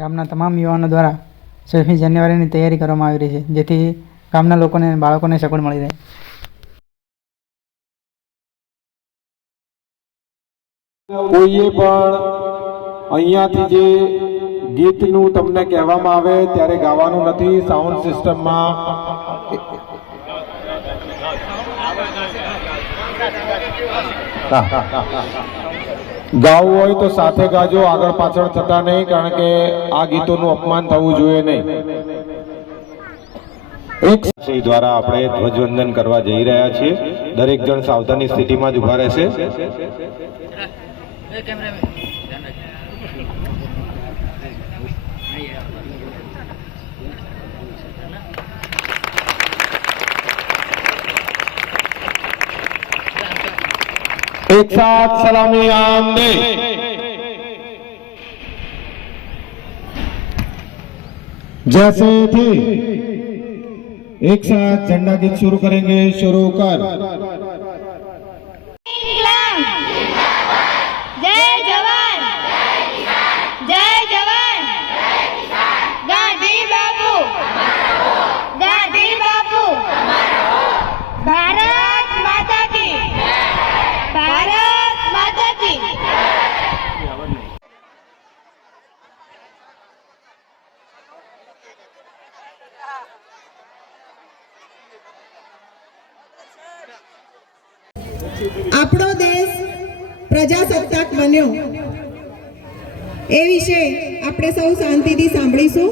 ગામના તમામ યુવાનો દ્વારા 6મી જાન્યુઆરીની તૈયારી કરવામાં આવી રહી છે, જેથી ગામના લોકોને બાળકોને સગવડ મળી રહે. કોઈએ પણ અહીંયાથી જે ગીતનું તમને કહેવામાં આવે ત્યારે ગાવાનું નથી. સાઉન્ડ સિસ્ટમમાં ગાવું હોય તો સાથે ગાજો, આગળ પાછળ થતા નહીં, કારણ કે આ ગીતોનું અપમાન થવું જોઈએ નહીં. એક દ્વારા આપણે ધ્વજવંદન કરવા જઈ રહ્યા છીએ. દરેક જણ સાવધાની સ્થિતિમાં જ ઉભા રહેશે. एक साथ सलामी आमने. जैसे थी एक साथ झंडा गीत शुरू करेंगे. शुरू कर. जय जवान जय जवान गांधी बापू भारत माता की भारत माता की. આપણો દેશ પ્રજાસત્તાક બન્યો એ વિશે આપણે સૌ શાંતિથી સાંભળીશું.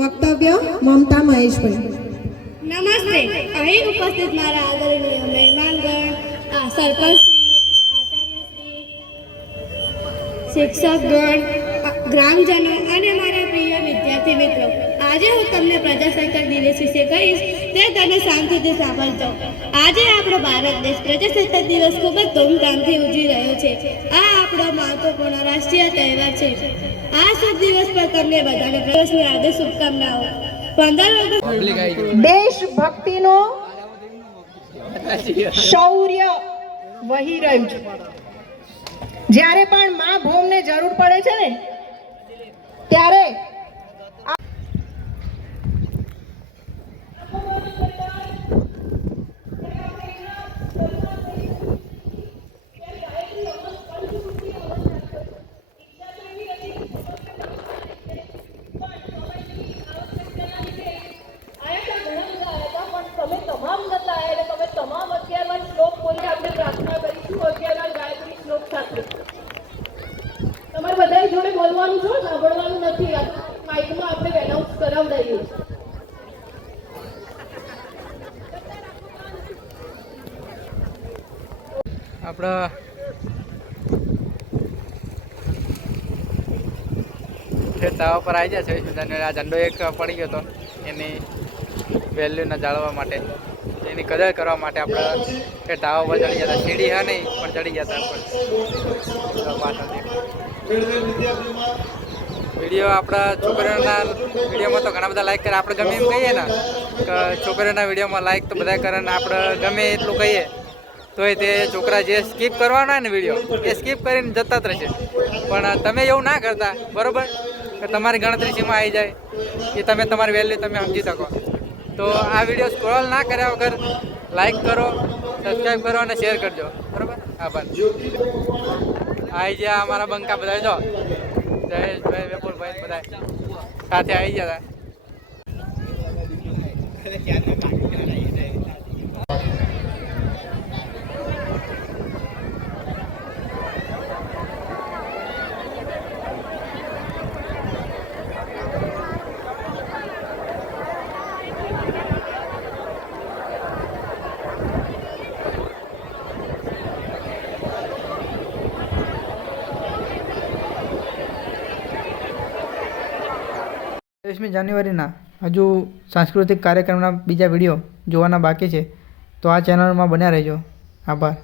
વક્તવ્ય મમતા મહેશભાઈ. નમસ્તે. અહીં ઉપસ્થિત મારા આદરણીય મહેમાનગણ, સરપંચશ્રી, આચાર્યશ્રી, શિક્ષકગણ, ગ્રામજનો અને મારા પ્રિય વિદ્યાર્થી મિત્રો, આજે હું તમને પ્રજાસત્તાક દિવસ વિશે કહીશ, તે તમે શાંતિથી સાંભળજો. આજે આપણો ભારત દેશ પ્રજાસત્તાક દિવસ ખૂબ જ ધૂમધામથી ઉજવી રહ્યો છે. આ આપણો મહત્વપૂર્ણ રાષ્ટ્રીય તહેવાર છે. આ શુભ દિવસ પર તમને બધાને પ્રજાસની હાર્દિક શુભકામનાઓ. 15 ઓગસ્ટ દેશભક્તિનો શૌર્ય વહી રહ્યું છે. જ્યારે પણ મા ભૂમને જરૂર પડે છે ને, ત્યારે તમારે બધા જોડે બોલવાનું છો, સાંભળવાનું નથી. માઇકમાં આપણે એનાઉન્સ કરાવડાવીએ. આપણા ટાવર પર આવી જાય છે. આ ઝંડો એક પડી ગયો હતો, એની વેલ્યુને જાળવવા માટે, એની કદર કરવા માટે આપણે એ ટાવર પર ચડી જતા. સીડી હા નહીં પણ ચડી જતા. વિડીયો આપણા છોકરીઓના વિડીયોમાં તો ઘણા બધા લાઈક કરે. આપણે ગમે એમ કહીએ ને કે છોકરીઓના વિડીયોમાં લાઈક તો બધા કરે ને આપણે ગમે એટલું કહીએ તો તે છોકરા જે સ્કીપ કરવાનો હોય ને વિડીયો, એ સ્કીપ કરીને જતા જ રહેશે. પણ તમે એવું ના કરતા, બરાબર, કે તમારી ગણતરી સીમા આવી જાય, કે તમે તમારી વેલ્યુ તમે સમજી શકો. તો આ વિડીયો સ્ક્રોલ ના કર્યા વગર લાઈક કરો, સબસ્ક્રાઈબ કરો અને શેર કરજો, બરાબર. આભાર. આવી ગયા અમારા બંકા બધા, જો જયેશભાઈ, વિપુલભાઈ બધા સાથે આવી ગયા. મી જાન્યુઆરીના હજુ સાંસ્કૃતિક કાર્યક્રમના બીજા વિડીયો જોવાના બાકી છે, તો આ ચેનલમાં બન્યા રહેજો. આભાર.